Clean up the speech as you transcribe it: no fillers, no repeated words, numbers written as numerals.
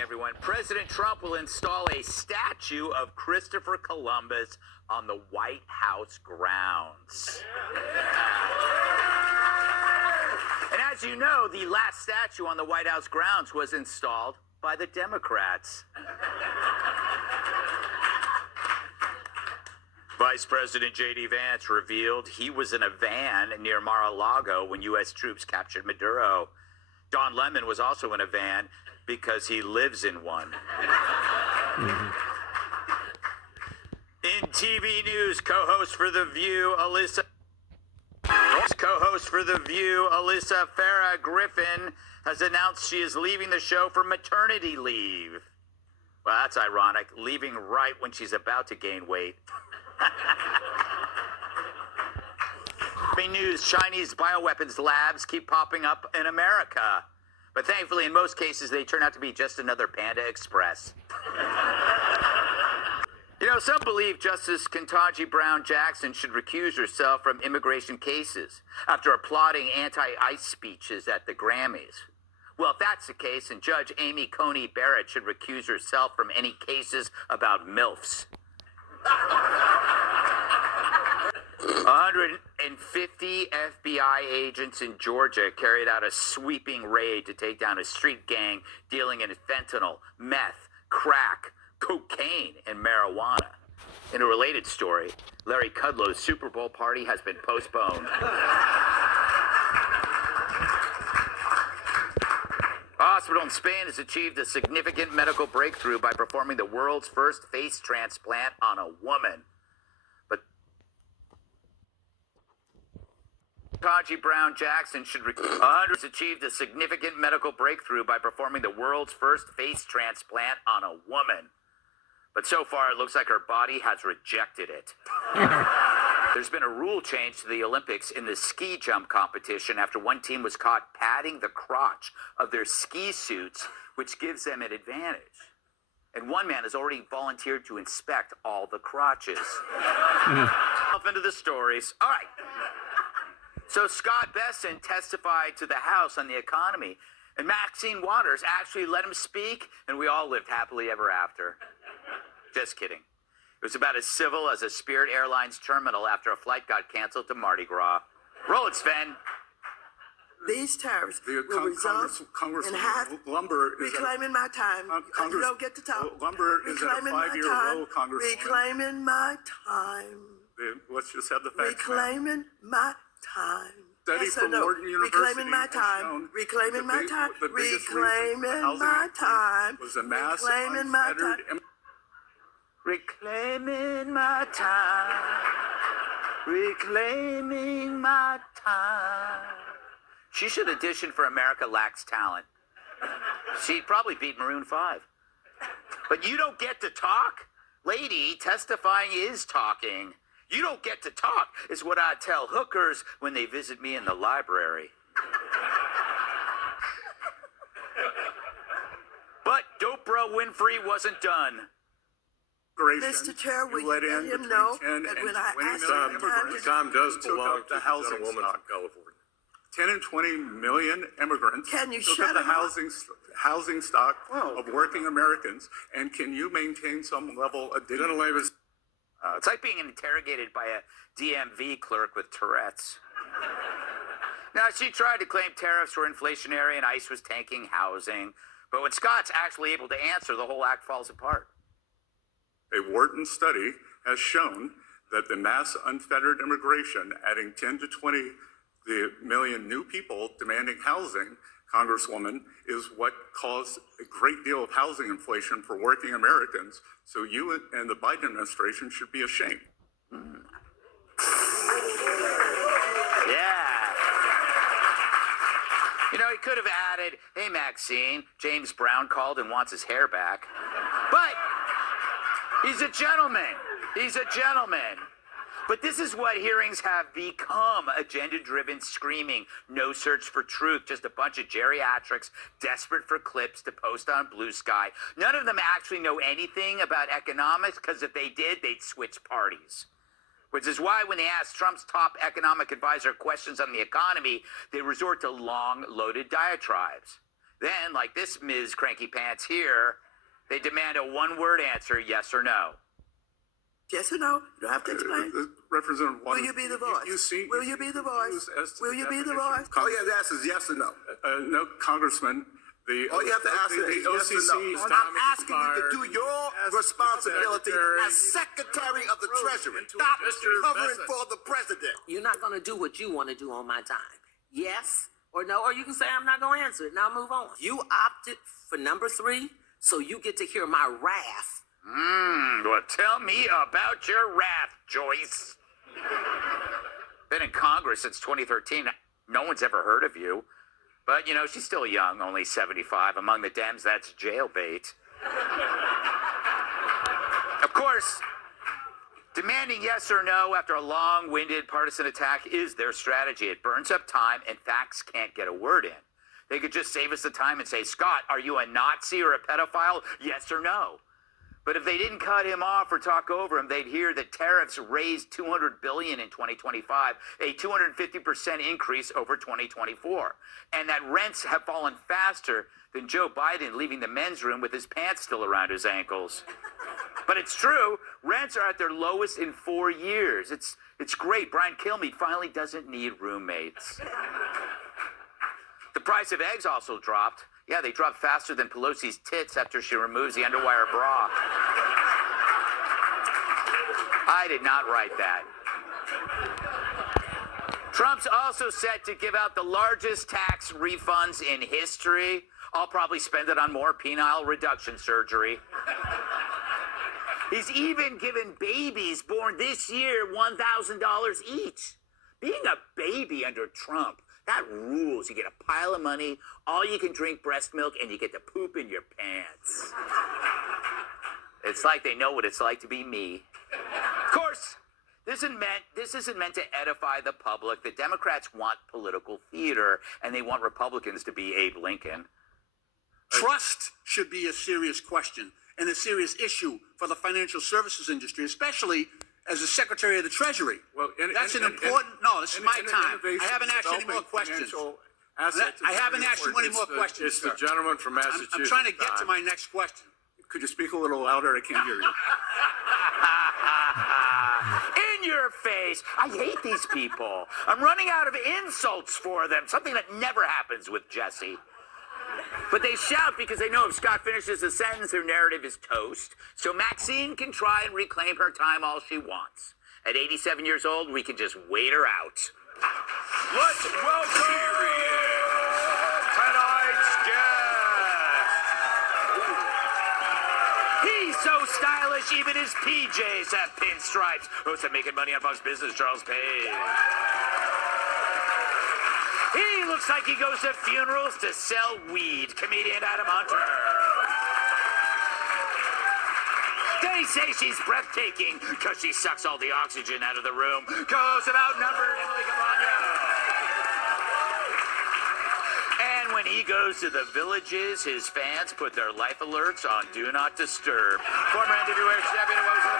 Everyone, President Trump will install a statue of Christopher Columbus on the White House grounds. And as you know, the last statue on the White House grounds was installed by the Democrats. Vice President J.D. Vance revealed he was in a van near Mar-a-Lago when U.S. troops captured Maduro. Don Lemon was also in a van because he lives in one. In TV news, co-host for The View, Alyssa Farrah Griffin has announced she is leaving the show for maternity leave. Well, that's ironic, leaving right when she's about to gain weight. News, Chinese bioweapons labs keep popping up in America. But thankfully, in most cases, they turn out to be just another Panda Express. You know, some believe Justice Ketanji Brown Jackson should recuse herself from immigration cases after applauding anti-ICE speeches at the Grammys. Well, if that's the case, then Judge Amy Coney Barrett should recuse herself from any cases about MILFs. 150 FBI agents in Georgia carried out a sweeping raid to take down a street gang dealing in fentanyl, meth, crack, cocaine, and marijuana. In a related story, Larry Kudlow's Super Bowl party has been postponed. A hospital in Spain has achieved a significant medical breakthrough by performing the world's first face transplant on a woman. Ketanji Brown Jackson has achieved a significant medical breakthrough by performing the world's first face transplant on a woman. But so far, it looks like her body has rejected it. There's been a rule change to the Olympics in the ski jump competition after one team was caught padding the crotch of their ski suits, which gives them an advantage. And one man has already volunteered to inspect all the crotches. Off into the stories. All right. So Scott Besson testified to the House on the economy, and Maxine Waters actually let him speak, and we all lived happily ever after. Just kidding. It was about as civil as a Spirit Airlines terminal after a flight got canceled to Mardi Gras. Roll it, Sven. These tariffs will result in half reclaiming my time. You don't get to talk. Lumber is at a 5-year low, Congresswoman. Reclaiming my time. Let's just have the facts. Reclaiming my time. Study from Wharton University reclaiming my time. Reclaiming my time. Reclaiming my time. Was a mass reclaiming my time. Reclaiming my time. Reclaiming my time. She should audition for America Lacks Talent. She'd probably beat Maroon 5. But you don't get to talk? Lady, testifying is talking. You don't get to talk, is what I tell hookers when they visit me in the library. But Oprah Winfrey wasn't done. Mr. Chair, will you let him know that when I asked him time does belong to the housing woman stock. from California. 10 and 20 million immigrants Can you took shut up the him up? housing stock of working Americans, and can you maintain some level of dignity? It's like being interrogated by a DMV clerk with Tourette's. Now, she tried to claim tariffs were inflationary and ICE was tanking housing, but when Scott's actually able to answer, the whole act falls apart. A Wharton study has shown that the mass unfettered immigration, adding 10 to 20 million new people demanding housing, Congresswoman, is what caused a great deal of housing inflation for working Americans. So you and the Biden administration should be ashamed. Yeah. You know, he could have added, hey, Maxine, James Brown called and wants his hair back. But he's a gentleman. He's a gentleman. But this is what hearings have become, agenda-driven screaming, no search for truth, just a bunch of geriatrics desperate for clips to post on Blue Sky. None of them actually know anything about economics, because if they did, they'd switch parties. Which is why when they ask Trump's top economic advisor questions on the economy, they resort to long, loaded diatribes. Then, like this Ms. Cranky Pants here, they demand a one-word answer, yes or no. Yes or no? You don't have to explain. Representative Will you be the voice? Will you be the voice? Will you be the voice? All you have to ask is yes or no. No, Congressman. All you have to ask is the yes OCC or no. I'm asking you to do your responsibility as Secretary of the Treasury. Stop covering for the president. You're not going to do what you want to do on my time. Yes or no, or you can say I'm not going to answer it. Now move on. You opted for number 3, so you get to hear my wrath. Well, tell me about your wrath, Joyce. Been in Congress since 2013. No one's ever heard of you. But, you know, she's still young, only 75. Among the Dems, that's jailbait. Of course, demanding yes or no after a long-winded partisan attack is their strategy. It burns up time, and facts can't get a word in. They could just save us the time and say, Scott, are you a Nazi or a pedophile? Yes or no? But if they didn't cut him off or talk over him, they'd hear that tariffs raised $200 billion in 2025, a 250% increase over 2024, and that rents have fallen faster than Joe Biden leaving the men's room with his pants still around his ankles. But it's true, rents are at their lowest in 4 years. It's great. Brian Kilmeade finally doesn't need roommates. The price of eggs also dropped. Yeah, they dropped faster than Pelosi's tits after she removes the underwire bra. I did not write that. Trump's also set to give out the largest tax refunds in history. I'll probably spend it on more penile reduction surgery. He's even given babies born this year $1,000 each. Being a baby under Trump, that rules. You get a pile of money, all you can drink breast milk, and you get to poop in your pants. It's like they know what it's like to be me. Of course, this isn't meant to edify the public. The Democrats want political theater, and they want Republicans to be Abe Lincoln. Trust should be a serious question and a serious issue for the financial services industry, especially as the Secretary of the Treasury. Well, That's an important. No, this is my time. I haven't asked you any more questions. I haven't asked you any more questions. It's the gentleman from Massachusetts. I'm trying to get to my next question. Could you speak a little louder? I can't hear you. In your face. I hate these people. I'm running out of insults for them, something that never happens with Jesse. But they shout because they know if Scott finishes a sentence, their narrative is toast. So Maxine can try and reclaim her time all she wants. At 87 years old, we can just wait her out. Let's welcome tonight's guest. He's so stylish, even his PJs have pinstripes. Host of Making Money on Fox Business, Charles Page. He looks like he goes to funerals to sell weed. Comedian Adam Hunter. They say she's breathtaking because she sucks all the oxygen out of the room. Co-host of Outnumbered, Emily Campagno. And when he goes to the villages, his fans put their life alerts on Do Not Disturb. Former NWA champion, what was the